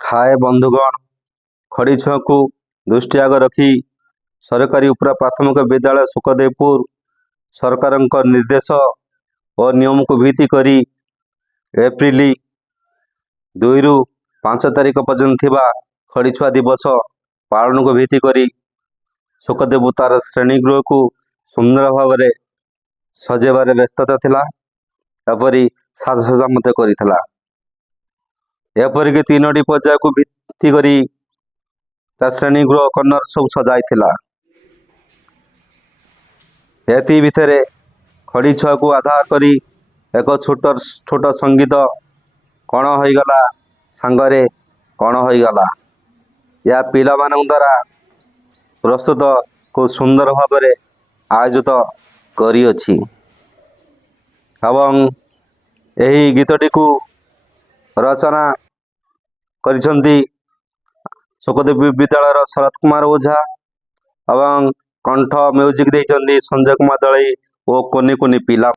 ହାଏ ବନ୍ଧୁଗଣ, ଖଡ଼ି ଛୁଆଙ୍କୁ ଦୃଷ୍ଟି ଆଗ ରଖି ସରକାରୀ ଉପ୍ରା ପ୍ରାଥମିକ ବିଦ୍ୟାଳୟ ସୁକଦେବପୁର ସରକାରଙ୍କ ନିର୍ଦ୍ଦେଶ ଓ ନିୟମକୁ ଭିତ୍ତି କରି ଏପ୍ରିଲ 2 ରୁ 5 ତାରିଖ ପର୍ଯ୍ୟନ୍ତ ଥିବା ଖଡ଼ି ଛୁଆ ଦିବସ ପାଳନକୁ ଭିତ୍ତି କରି ସୁକଦେବପୁର ତାର ଶ୍ରେଣୀଗୃହକୁ ସୁନ୍ଦର ଭାବରେ ସଜେଇବାରେ ବ୍ୟସ୍ତତା ଥିଲା। ଏପରି ସାଜସଜ୍ଜା ମଧ୍ୟ କରିଥିଲା। ଏପରିକି 3ଟି ପର୍ଯ୍ୟାୟକୁ ଭିତ୍ତି କରି ତା ଶ୍ରେଣୀଗୃହ କର୍ଣ୍ଣର ସବୁ ସଜାଇଥିଲା। ଏଥି ଭିତରେ ଖଡ଼ି ଛୁଆକୁ ଆଧାର କରି ଏକ ଛୋଟ ସଙ୍ଗୀତ କ'ଣ ହୋଇଗଲା ସାଙ୍ଗରେ କ'ଣ ହୋଇଗଲା, ଏହା ପିଲାମାନଙ୍କ ଦ୍ୱାରା ପ୍ରସ୍ତୁତ ଖୁବ୍ ସୁନ୍ଦର ଭାବରେ ଆୟୋଜିତ କରିଅଛି ଏବଂ ଏହି ଗୀତଟିକୁ ରଚନା କରିଛନ୍ତି ସୁକଦେବପୁର ବିଦ୍ୟାଳୟର ଶରତ କୁମାର ଓଝା ଏବଂ କଣ୍ଠ ମ୍ୟୁଜିକ୍ ଦେଇଛନ୍ତି ସଞ୍ଜୟ କୁମାର ଦଳେଇ ଓ କୁନି କୁନି ପିଲା।